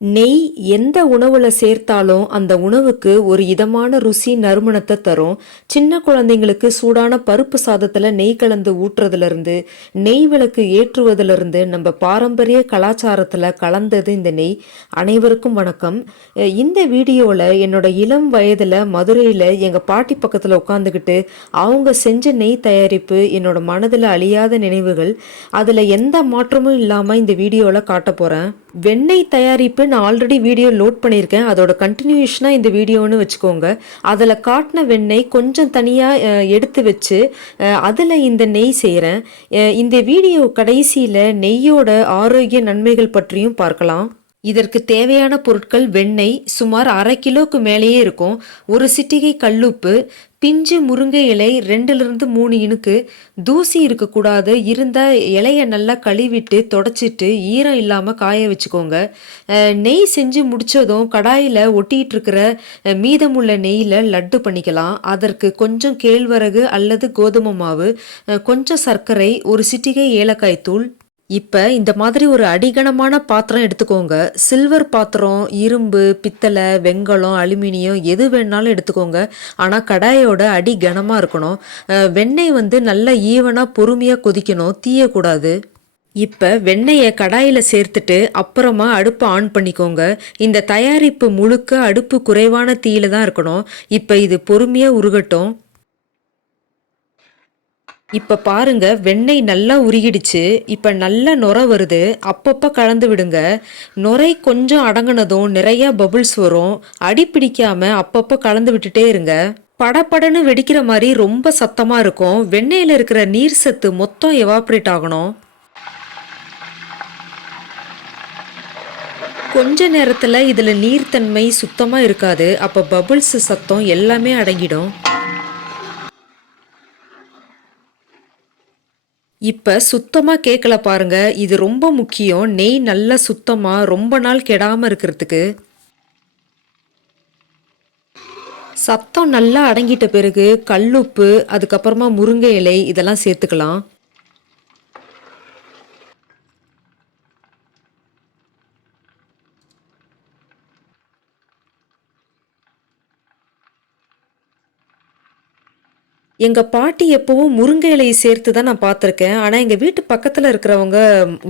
நெய் எந்த உணவுல சேர்த்தாலும் அந்த உணவுக்கு ஒரு இதமான ருசி நறுமணத்தை தரும். சின்ன குழந்தைங்களுக்கு சூடான பருப்பு சாதத்துல நெய் கலந்து ஊட்டுறதுல இருந்து நெய் விளக்கு ஏற்றுவதுல இருந்து நம்ம பாரம்பரிய கலாச்சாரத்துல கலந்தது இந்த நெய். அனைவருக்கும் வணக்கம். இந்த வீடியோல என்னோட இளம் வயதுல மதுரையில எங்க பாட்டி பக்கத்துல உட்காந்துக்கிட்டு அவங்க செஞ்ச நெய் தயாரிப்பு என்னோட மனதுல அழியாத நினைவுகள். அதுல எந்த மாற்றமும் இல்லாம இந்த வீடியோல காட்ட போறேன். வெண்ணெய் தயாரிப்பு நான் ஆல்ரெடி வீடியோ லோட் பண்ணியிருக்கேன். அதோட கண்டினியூஷனாக இந்த வீடியோன்னு வச்சுக்கோங்க. அதில் காட்டின வெண்ணெய் கொஞ்சம் தனியாக எடுத்து வச்சு அதில் இந்த நெய் செய்கிறேன் இந்த வீடியோ கடைசியில் நெய்யோட ஆரோக்கிய நன்மைகள் பற்றியும் பார்க்கலாம். இதற்கு தேவையான பொருட்கள் வெண்ணெய் சுமார் அரை கிலோக்கு மேலேயே இருக்கும். ஒரு சிட்டிகை கல்லுப்பு பிஞ்சு முருங்கை இலை ரெண்டுலேருந்து மூணு இனுக்கு தூசி இருக்கக்கூடாது இருந்த இலையை நல்லா கழுவிட்டு தொடச்சிட்டு ஈரம் இல்லாமல் காய வச்சுக்கோங்க. நெய் செஞ்சு முடிச்சதும் கடாயில் ஒட்டிகிட்டு இருக்கிற மீதமுள்ள நெய்யில் லட்டு பண்ணிக்கலாம். அதற்கு கொஞ்சம் கேழ்வரகு அல்லது கோதுமை மாவு கொஞ்சம் சர்க்கரை ஒரு சிட்டிகை ஏலக்காய் தூள் இப்போ இந்த மாதிரி ஒரு அடிகனமான பாத்திரம் எடுத்துக்கோங்க. சில்வர் பாத்திரம் இரும்பு பித்தளை வெங்கலம் அலுமினியம் எது வேணாலும் எடுத்துக்கோங்க. ஆனால் கடாயோட அடி கனமாக இருக்கணும். வெண்ணெய் வந்து நல்லா ஈவனாக பொறுமையாக கொதிக்கணும். தீயக்கூடாது. இப்போ வெண்ணெயை கடாயில் சேர்த்துட்டு அப்புறமா அடுப்பை ஆன் பண்ணிக்கோங்க. இந்த தயாரிப்பு முழுக்க அடுப்பு குறைவான தீயில தான் இருக்கணும். இப்போ இது பொறுமையாக உருகட்டும். இப்போ பாருங்க வெண்ணெய் நல்லா உருகிடுச்சு. இப்போ நல்ல நுர வருது. அப்பப்போ கலந்து விடுங்க. நுரை கொஞ்சம் அடங்கினதும் நிறையா பபுள்ஸ் வரும். அடி பிடிக்காம அப்பப்போ கலந்து விட்டுட்டே இருங்க. படப்படன்னு வெடிக்கிற மாதிரி ரொம்ப சத்தமாக இருக்கும். வெண்ணெயில் இருக்கிற நீர் சத்து மொத்தம் எவாப்ரேட் ஆகணும். கொஞ்ச நேரத்தில் இதில் நீர்த்தன்மை சுத்தமாக இருக்காது. அப்போ பபுள்ஸ் சத்தம் எல்லாமே அடங்கிடும். இப்போ சுத்தமாக கேட்கல பாருங்க. இது ரொம்ப முக்கியம். நெய் நல்லா சுத்தமாக ரொம்ப நாள் கெடாமல் இருக்கிறதுக்கு. சத்தம் நல்லா அடங்கிட்ட பிறகு கல்லுப்பு அதுக்கப்புறமா முருங்கை இலை இதெல்லாம் சேர்த்துக்கலாம். எங்க பாட்டி எப்பவும் முருங்கை இலையை சேர்த்து தான் நான் பார்த்துருக்கேன். ஆனால் எங்கள் வீட்டு பக்கத்தில் இருக்கிறவங்க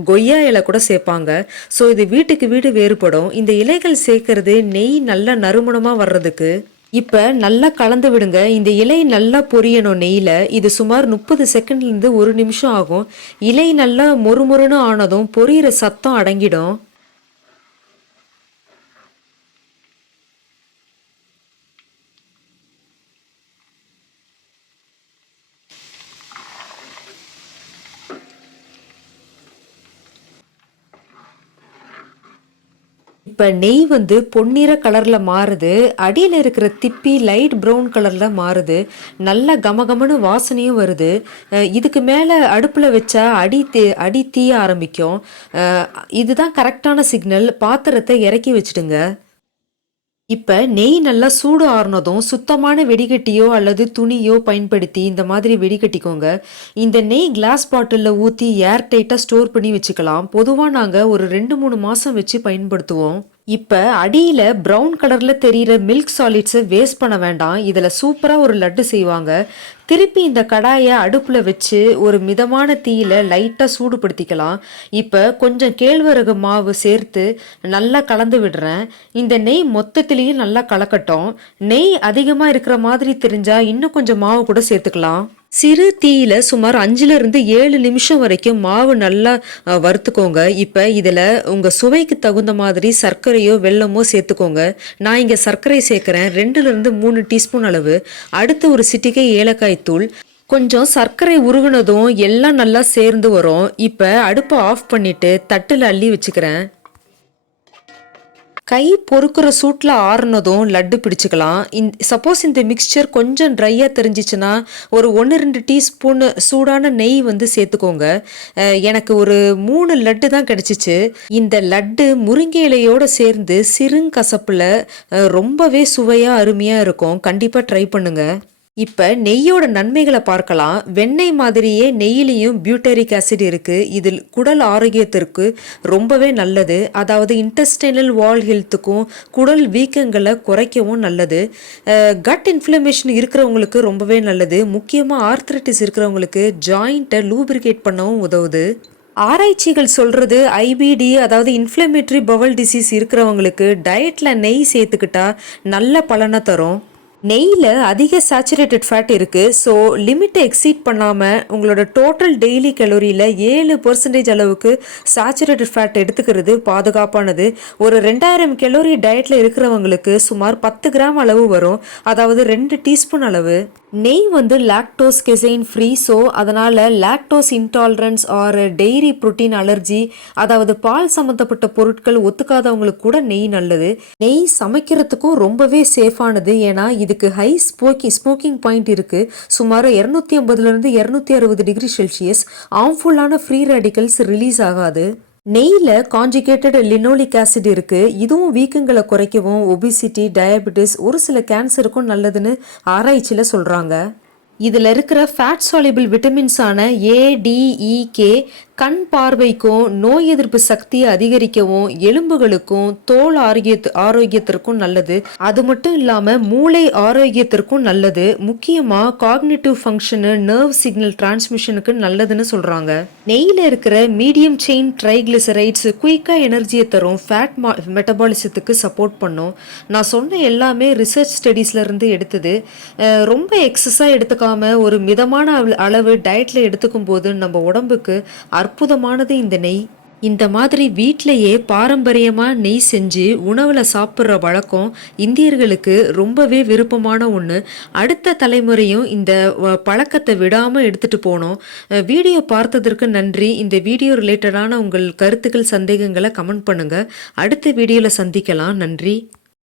கொய்யா இலை கூட சேர்ப்பாங்க. ஸோ இது வீட்டுக்கு வீடு வேறுபடும். இந்த இலைகள் சேர்க்கறது நெய் நல்லா நறுமணமாக வர்றதுக்கு. இப்போ நல்லா கலந்து விடுங்க. இந்த இலை நல்லா பொரியணும் நெய்யில். இது சுமார் முப்பது செகண்ட்லேருந்து ஒரு நிமிஷம் ஆகும். இலை நல்லா மொறுமொறுன்னு ஆனதும் பொரியிற சத்தம் அடங்கிடும். இப்போ நெய் வந்து பொன்னிற கலரில் மாறுது. அடியில் இருக்கிற திப்பி லைட் ப்ரௌன் கலரில் மாறுது. நல்ல கமகமனு வாசனையும் வருது. இதுக்கு மேலே அடுப்பில் வச்சா அடி தீ அடி தீய ஆரம்பிக்கும். இதுதான் கரெக்டான சிக்னல் பாத்திரத்தை இறக்கி வச்சிடுங்க. இப்போ நெய் நல்லா சூடு ஆறுனதும் சுத்தமான வெடிகட்டியோ அல்லது துணியோ பயன்படுத்தி இந்த மாதிரி வெடிகட்டிக்கோங்க. இந்த நெய் கிளாஸ் பாட்டிலில் ஊற்றி ஏர் டைட்டாக ஸ்டோர் பண்ணி வச்சுக்கலாம். பொதுவாக நாங்கள் ஒரு ரெண்டு மூணு மாதம் வச்சு பயன்படுத்துவோம். இப்போ அடியில் ப்ரௌன் கலரில் தெரிகிற மில்க் சாலிட்ஸை வேஸ்ட் பண்ண வேண்டாம். இதில் சூப்பராக ஒரு லட்டு செய்வாங்க. திருப்பி இந்த கடாயை அடுப்பில் வச்சு ஒரு மிதமான தீயில லைட்டாக சூடுபடுத்திக்கலாம். இப்போ கொஞ்சம் கேழ்வரகு மாவு சேர்த்து நல்லா கலந்து விடுறேன். இந்த நெய் மொத்தத்திலையும் நல்லா கலக்கட்டும். நெய் அதிகமாக இருக்கிற மாதிரி தெரிஞ்சால் இன்னும் கொஞ்சம் மாவு கூட சேர்த்துக்கலாம். சிறு தீயில சுமார் அஞ்சுல இருந்து ஏழு நிமிஷம் வரைக்கும் மாவு நல்லா வறுத்துக்கோங்க. இப்போ இதில் உங்கள் சுவைக்கு தகுந்த மாதிரி சர்க்கரையோ வெல்லமோ சேர்த்துக்கோங்க. நான் இங்கே சர்க்கரை சேர்க்குறேன். ரெண்டுல இருந்து மூணு டீஸ்பூன் அளவு. அடுத்து ஒரு சிட்டிகை ஏலக்காய் தூள். கொஞ்சம் சர்க்கரை உருகுனதும் எல்லாம் நல்லா சேர்ந்து வரும். இப்போ அடுப்பை ஆஃப் பண்ணிட்டு தட்டில் அள்ளி வச்சுக்கிறேன். கை பொறுக்கிற சூட்டில் ஆறுனதும் லட்டு பிடிச்சிக்கலாம். இந் சப்போஸ் இந்த மிக்ஸ்சர் கொஞ்சம் ட்ரையாக தெரிஞ்சிச்சுன்னா ஒரு ஒன்று ரெண்டு டீஸ்பூன் சூடான நெய் வந்து சேர்த்துக்கோங்க. எனக்கு ஒரு மூணு லட்டு தான் கிடச்சிச்சு. இந்த லட்டு முருங்கை இலையோடு சேர்ந்து சிறுங்கசப்பில் ரொம்பவே சுவையாக அருமையாக இருக்கும். கண்டிப்பாக ட்ரை பண்ணுங்கள் இப்ப நெய்யோட நன்மைகளை பார்க்கலாம். வெண்ணெய் மாதிரியே நெய்யிலையும் பியூட்டரிக் ஆசிட் இருக்கு. இதில் குடல் ஆரோக்கியத்திற்கு ரொம்பவே நல்லது. அதாவது இன்டெஸ்டைனல் வால் ஹெல்த்துக்கும் குடல் வீக்கங்களை குறைக்கவும் நல்லது. கட் இன்ஃப்ளமேஷன் இருக்கிறவங்களுக்கு ரொம்பவே நல்லது. முக்கியமாக ஆர்த்ரைட்டிஸ் இருக்கிறவங்களுக்கு ஜாயிண்ட்டை லூப்ரிகேட் பண்ணவும் உதவுது. ஆராய்ச்சிகள் சொல்கிறது ஐபிடி அதாவது இன்ஃப்ளமேட்ரி பவல் டிசீஸ் இருக்கிறவங்களுக்கு டயட்டில் நெய் சேர்த்துக்கிட்டா நல்ல பலனை தரும். நெய்யில் அதிக சேச்சுரேட்டட் ஃபேட் இருக்குது ஸோ லிமிட்டை எக்ஸீட் பண்ணாமல் உங்களோட டோட்டல் டெய்லி கலோரியில் ஏழு பர்சன்டேஜ் அளவுக்கு சேச்சுரேட்டட் ஃபேட் எடுத்துக்கிறது பாதுகாப்பானது. ஒரு ரெண்டாயிரம் கலோரி டயட்டில் இருக்கிறவங்களுக்கு சுமார் பத்து கிராம் அளவு வரும். அதாவது ரெண்டு டீஸ்பூன் அளவு. நெய் வந்து லாக்டோஸ் கெசைன் ஃப்ரீ ஸோ அதனால் lactose intolerance or dairy protein allergy அதாவது பால் சம்மந்தப்பட்ட பொருட்கள் ஒத்துக்காதவங்களுக்கு கூட நெய் நல்லது. நெய் சமைக்கிறதுக்கும் ரொம்பவே சேஃபானது ஏன்னா இதுக்கு ஹை ஸ்மோக்கிங் ஸ்மோக்கிங் பாயிண்ட் இருக்குது சுமார் இரநூத்தி ஐம்பதுலேருந்து இரநூத்தி அறுபது டிகிரி செல்சியஸ். ஆம்ஃபுல்லான ஃப்ரீ ரேடிக்கல்ஸ் ரிலீஸ் ஆகாது. நெய்யில் காஞ்சிகேட்டட் லினோலிக் ஆசிட் இருக்குது இதுவும் வீக்கங்களை குறைக்கவும் ஒபிசிட்டி டயபெட்டிஸ் ஒரு சில கேன்சருக்கும் நல்லதுன்னு ஆராய்ச்சியில் சொல்கிறாங்க இதில் இருக்கிற ஃபேட் சாலிபிள் விட்டமின்ஸான ஏ டிஇ கே கண் பார்வைக்கும் நோய் எதிர்ப்பு சக்தியை அதிகரிக்கவும் எலும்புகளுக்கும் தோல் ஆரோக்கிய ஆரோக்கியத்திற்கும் நல்லது. அது மட்டும் இல்லாமல் மூளை ஆரோக்கியத்திற்கும் நல்லது. முக்கியமாக காக்னிட்டிவ் ஃபங்க்ஷனு நர்வ் சிக்னல் டிரான்ஸ்மிஷனுக்கு நல்லதுன்னு சொல்கிறாங்க நெய்யில் இருக்கிற மீடியம் செயின் ட்ரைக்ளிசரைட்ஸ் குயிக்காக எனர்ஜியை தரும் ஃபேட் மா மெட்டபாலிசத்துக்கு சப்போர்ட் பண்ணும். நான் சொன்ன எல்லாமே ரிசர்ச் ஸ்டடீஸ்லேருந்து எடுத்தது. ரொம்ப எக்ஸஸாக எடுத்துக்காம ஒரு மிதமான அளவு- அளவு எடுத்துக்கும் போது நம்ம உடம்புக்கு அற்புதமானது இந்த நெய். இந்த மாதிரி வீட்டிலேயே பாரம்பரியமாக நெய் செஞ்சு உணவில் சாப்பிட்ற வழக்கம் இந்தியர்களுக்கு ரொம்பவே விருப்பமான ஒன்று அடுத்த தலைமுறையும் இந்த பழக்கத்தை விடாமல் எடுத்துகிட்டு போனோம் வீடியோ பார்த்ததற்கு நன்றி. இந்த வீடியோ ரிலேட்டடான உங்கள் கருத்துக்கள் சந்தேகங்களை கமெண்ட் பண்ணுங்கள் அடுத்த வீடியோவில் சந்திக்கலாம். நன்றி.